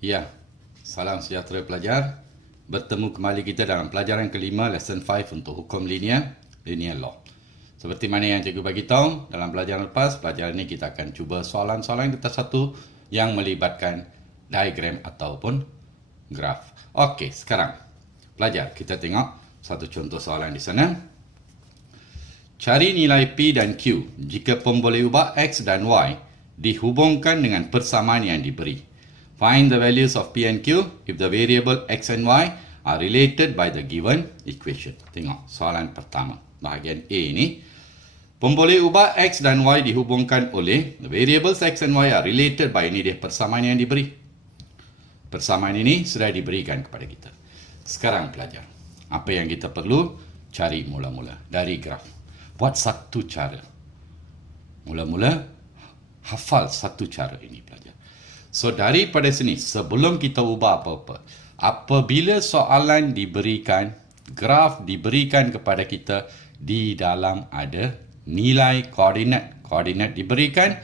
Ya, salam sejahtera pelajar. Bertemu kembali kita dalam pelajaran kelima, lesson 5 untuk hukum linear law. Seperti mana yang cikgu bagi tahu, dalam pelajaran lepas, pelajaran ini kita akan cuba soalan-soalan kita satu yang melibatkan diagram ataupun graf. Okey, sekarang pelajar, kita tengok satu contoh soalan di sana. Cari nilai P dan Q jika pemboleh ubah X dan Y dihubungkan dengan persamaan yang diberi. Find the values of P and Q if the variable X and Y are related by the given equation. Tengok soalan pertama, bahagian A ni. Pemboleh ubah X dan Y dihubungkan oleh the variables X and Y are related by, ini dia persamaan yang diberi. Persamaan ini sudah diberikan kepada kita. Sekarang pelajar, apa yang kita perlu? Cari mula-mula dari graf. Buat satu cara. Mula-mula hafal satu cara ini pelajar. So daripada sini, sebelum kita ubah apa-apa, apabila soalan diberikan, graf diberikan kepada kita, di dalam ada nilai koordinat. Koordinat diberikan,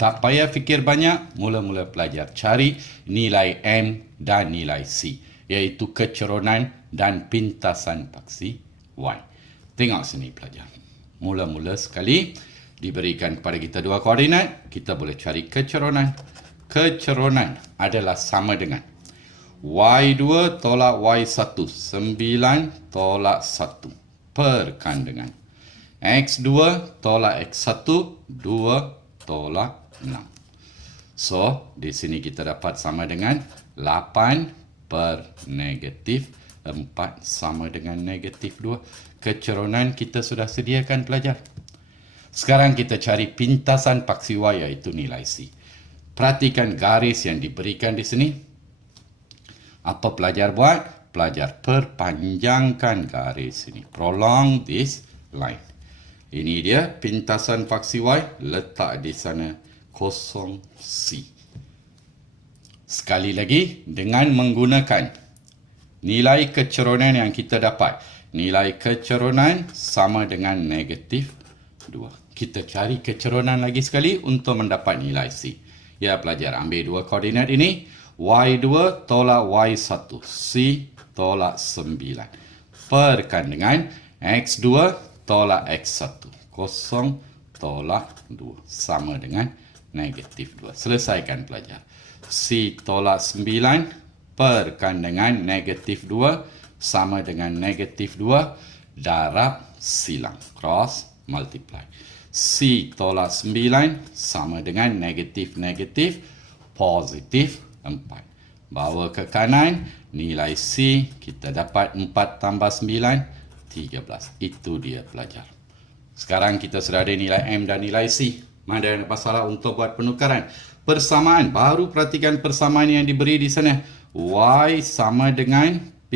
tak payah fikir banyak, mula-mula pelajar cari nilai M dan nilai C, iaitu keceronan dan pintasan paksi Y. Tengok sini pelajar. Mula-mula sekali diberikan kepada kita dua koordinat, kita boleh cari keceronan. Keceronan adalah sama dengan Y2 tolak Y1, 9 tolak 1, perkan dengan X2 tolak X1, 2 tolak 6. So, di sini kita dapat sama dengan 8 per negatif 4 sama dengan negatif 2. Keceronan kita sudah sediakan pelajar. Sekarang kita cari pintasan paksi Y, iaitu nilai C. Perhatikan garis yang diberikan di sini. Apa pelajar buat? Pelajar perpanjangkan garis ini. Prolong this line. Ini dia pintasan paksi Y. Letak di sana 0C. Sekali lagi, dengan menggunakan nilai keceronan yang kita dapat. Nilai keceronan sama dengan negatif 2. Kita cari keceronan lagi sekali untuk mendapat nilai C. Ya pelajar, ambil dua koordinat ini. Y2 tolak Y1. C tolak 9. Perkan dengan X2 tolak X1. 0 tolak 2. Sama dengan negatif 2. Selesaikan pelajar. C tolak 9. Perkan dengan negatif 2. Sama dengan negatif 2. Darab silang. Cross multiply. C tolak 9 sama dengan negatif-negatif, positif 4. Bawa ke kanan, nilai C kita dapat 4 tambah 9, 13. Itu dia pelajar. Sekarang kita sudah ada nilai M dan nilai C. Mana ada masalah untuk buat penukaran. Persamaan, baru perhatikan persamaan yang diberi di sana. Y sama dengan P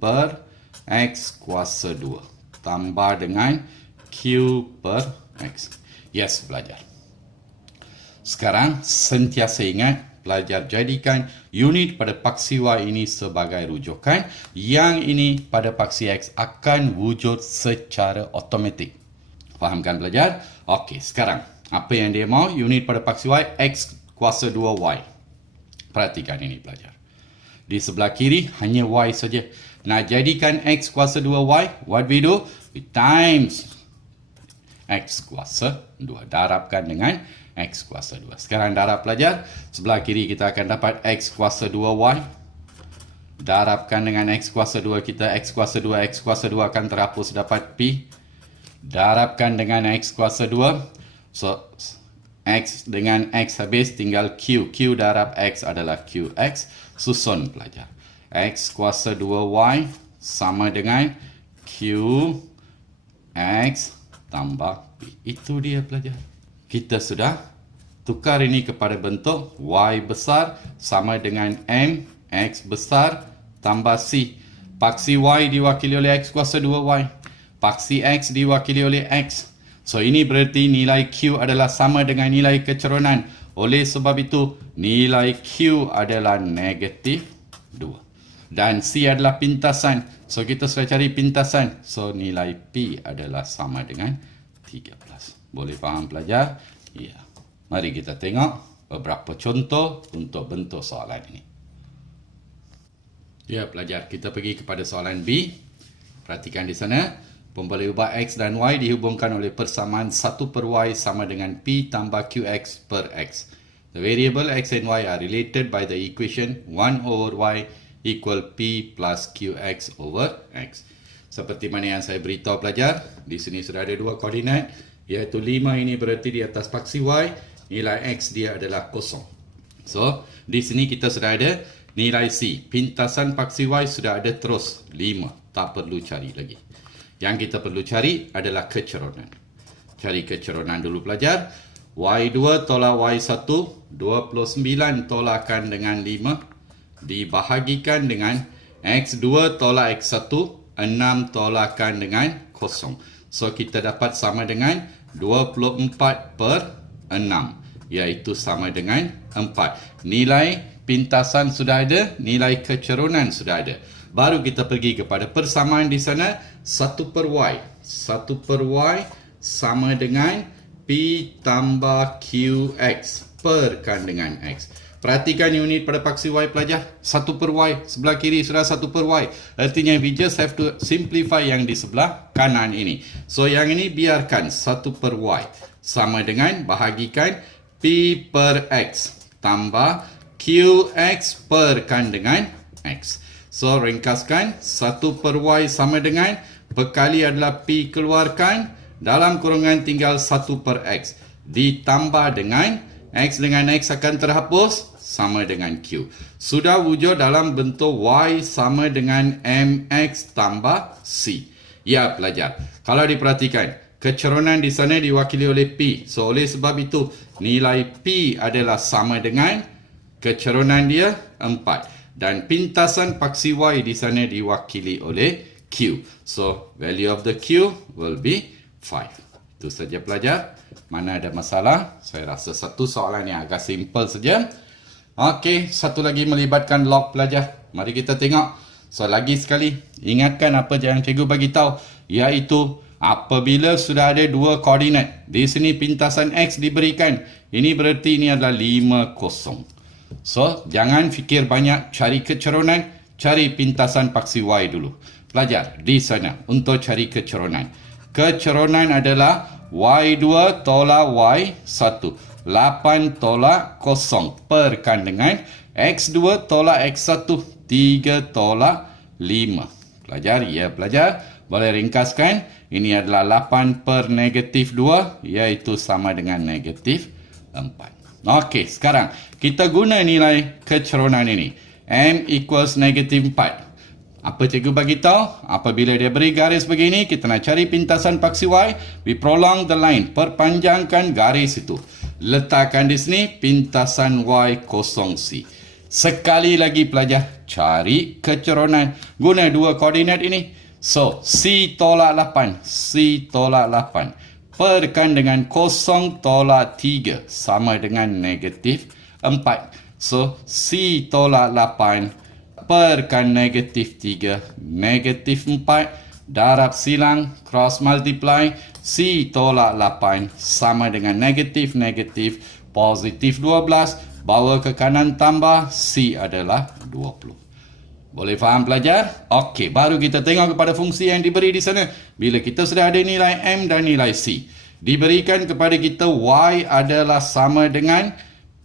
per X kuasa 2. Tambah dengan Q per X. Yes, pelajar. Sekarang, sentiasa ingat, pelajar jadikan unit pada paksi Y ini sebagai rujukan. Yang ini pada paksi X akan wujud secara automatik. Fahamkan pelajar? Okey, sekarang. Apa yang dia mau? Unit pada paksi Y, X kuasa 2Y. Perhatikan ini pelajar. Di sebelah kiri, hanya Y saja. Nak jadikan X kuasa 2Y, what we do? We times X kuasa 2. Darabkan dengan X kuasa 2. Sekarang darab pelajar. Sebelah kiri kita akan dapat X kuasa 2Y. Darabkan dengan X kuasa 2 kita. X kuasa 2, X kuasa 2 akan terhapus, dapat P. Darabkan dengan X kuasa 2. So, X dengan X habis, tinggal Q. Q darab X adalah QX. Susun pelajar. X kuasa 2Y sama dengan QX tambah P. Itu dia pelajar. Kita sudah tukar ini kepada bentuk Y besar sama dengan M, X besar tambah C. Paksi Y diwakili oleh X kuasa 2Y. Paksi X diwakili oleh X. So ini berarti nilai Q adalah sama dengan nilai keceronan. Oleh sebab itu, nilai Q adalah negatif 2. Dan C adalah pintasan. So kita sudah cari pintasan. So nilai P adalah sama dengan 13. Boleh faham pelajar? Ya. Mari kita tengok beberapa contoh untuk bentuk soalan ini. Ya, pelajar, kita pergi kepada soalan B. Perhatikan di sana. Pemboleh ubah X dan Y dihubungkan oleh persamaan 1 per Y sama dengan P tambah QX per X. The variable X and Y are related by the equation 1 over Y equal P plus QX over X. Seperti mana yang saya beritahu pelajar, di sini sudah ada dua koordinat, iaitu 5 ini berarti di atas paksi Y, nilai X dia adalah kosong. So, di sini kita sudah ada nilai C. Pintasan paksi Y sudah ada terus 5. Tak perlu cari lagi. Yang kita perlu cari adalah keceronan. Cari keceronan dulu pelajar. Y2 tolak Y1, 29 tolakkan dengan 5. Dibahagikan dengan X2 tolak X1, 6 tolakkan dengan 0. So, kita dapat sama dengan 24 per 6. Iaitu sama dengan 4. Nilai pintasan sudah ada, nilai keceronan sudah ada. Baru kita pergi kepada persamaan di sana, 1 per Y. 1 per Y sama dengan P tambah QX perkan dengan X. Perhatikan unit pada paksi Y pelajar. 1 per Y, sebelah kiri sudah 1 per Y. Artinya we just have to simplify yang di sebelah kanan ini. So yang ini biarkan 1 per Y sama dengan bahagikan P per X tambah QX perkan dengan X. So, ringkaskan 1 per Y sama dengan berkali adalah P keluarkan, dalam kurungan tinggal 1 per X. Ditambah dengan X dengan X akan terhapus, sama dengan Q. Sudah wujud dalam bentuk Y sama dengan MX tambah C. Ya pelajar, kalau diperhatikan, keceronan di sana diwakili oleh P. So, oleh sebab itu, nilai P adalah sama dengan keceronan dia 4. Dan pintasan paksi Y di sana diwakili oleh Q. So, value of the Q will be 5. Itu saja pelajar. Mana ada masalah? Saya rasa satu soalan yang agak simple saja. Okey, satu lagi melibatkan log pelajar. Mari kita tengok. So, lagi sekali, ingatkan apa yang cikgu bagi tahu, iaitu apabila sudah ada dua koordinat, di sini pintasan X diberikan, ini berarti ini adalah 5, 0. So, jangan fikir banyak cari keceronan, cari pintasan paksi Y dulu. Pelajar, di sana untuk cari keceronan. Keceronan adalah Y2 tolak Y1. 8 tolak 0 perkan dengan X2 tolak X1. 3 tolak 5. Pelajar, ya pelajar. Boleh ringkaskan. Ini adalah 8 per negatif 2, iaitu sama dengan negatif 4. Okey, sekarang kita guna nilai keceronan ini. M equals negatif 4. Apa cikgu bagi tahu? Apabila dia beri garis begini, kita nak cari pintasan paksi Y. We prolong the line. Perpanjangkan garis itu. Letakkan di sini pintasan Y 0C. Sekali lagi pelajar, cari keceronan. Guna dua koordinat ini. So, C tolak 8. C tolak 8. Perkan dengan 0 tolak 3 sama dengan negatif 4. So, C tolak 8 perkan negatif 3, negatif 4, darab silang, cross multiply, C tolak 8 sama dengan negatif, positif 12, bawa ke kanan tambah, C adalah 20. Boleh faham pelajar? Okey, baru kita tengok kepada fungsi yang diberi di sana. Bila kita sudah ada nilai M dan nilai C, diberikan kepada kita Y adalah sama dengan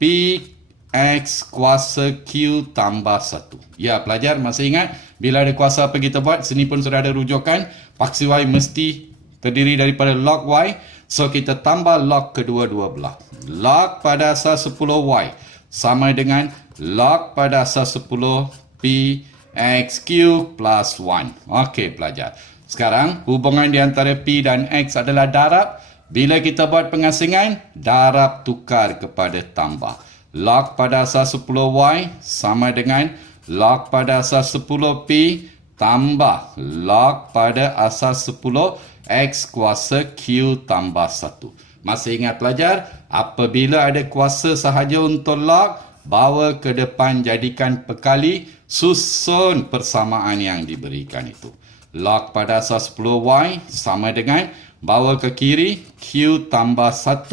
PX kuasa Q tambah 1. Ya pelajar, masih ingat? Bila ada kuasa apa kita buat? Sini pun sudah ada rujukan. Paksi Y mesti terdiri daripada log Y. So, kita tambah log kedua-dua belah. Log pada asas 10Y sama dengan log pada asas 10 PXQ plus 1. Okey pelajar. Sekarang, hubungan di antara P dan X adalah darab. Bila kita buat pengasingan, darab tukar kepada tambah. Log pada asas 10Y sama dengan log pada asas 10P tambah log pada asas 10X kuasa Q tambah 1. Masih ingat pelajar? Apabila ada kuasa sahaja untuk log, bawa ke depan jadikan perkali, susun persamaan yang diberikan itu. Log pada asas 10Y sama dengan bawa ke kiri, Q tambah 1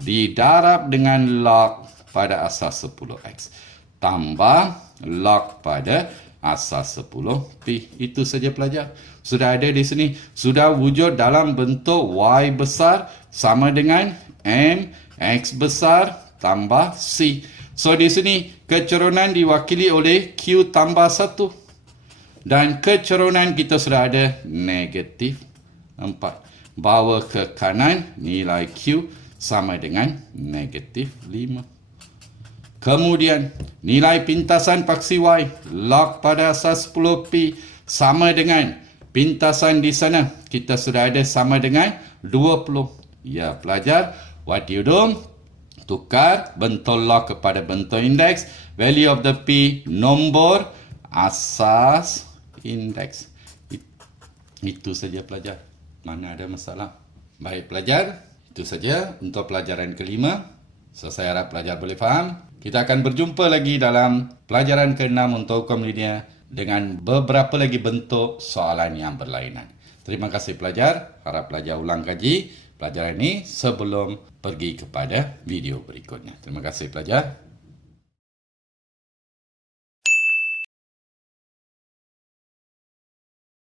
didarab dengan log pada asas 10X. Tambah log pada asas 10P. Itu saja pelajar. Sudah ada di sini. Sudah wujud dalam bentuk Y besar sama dengan M X besar tambah C. So di sini kecerunan diwakili oleh Q tambah 1. Dan kecerunan kita sudah ada negatif 4. Bawa ke kanan, nilai Q sama dengan negatif 5. Kemudian, nilai pintasan paksi Y log pada asas 10P sama dengan pintasan di sana. Kita sudah ada sama dengan 20. Ya, pelajar, what do you do? Tukar bentuk log kepada bentuk indeks. Value of the P, nombor asas indeks. Itu saja pelajar. Mana ada masalah? Baik pelajar, itu saja untuk pelajaran kelima. So, saya harap pelajar boleh faham. Kita akan berjumpa lagi dalam pelajaran ke-6 untuk hukum linear dengan beberapa lagi bentuk soalan yang berlainan. Terima kasih pelajar. Harap pelajar ulang kaji pelajaran ini sebelum pergi kepada video berikutnya. Terima kasih pelajar.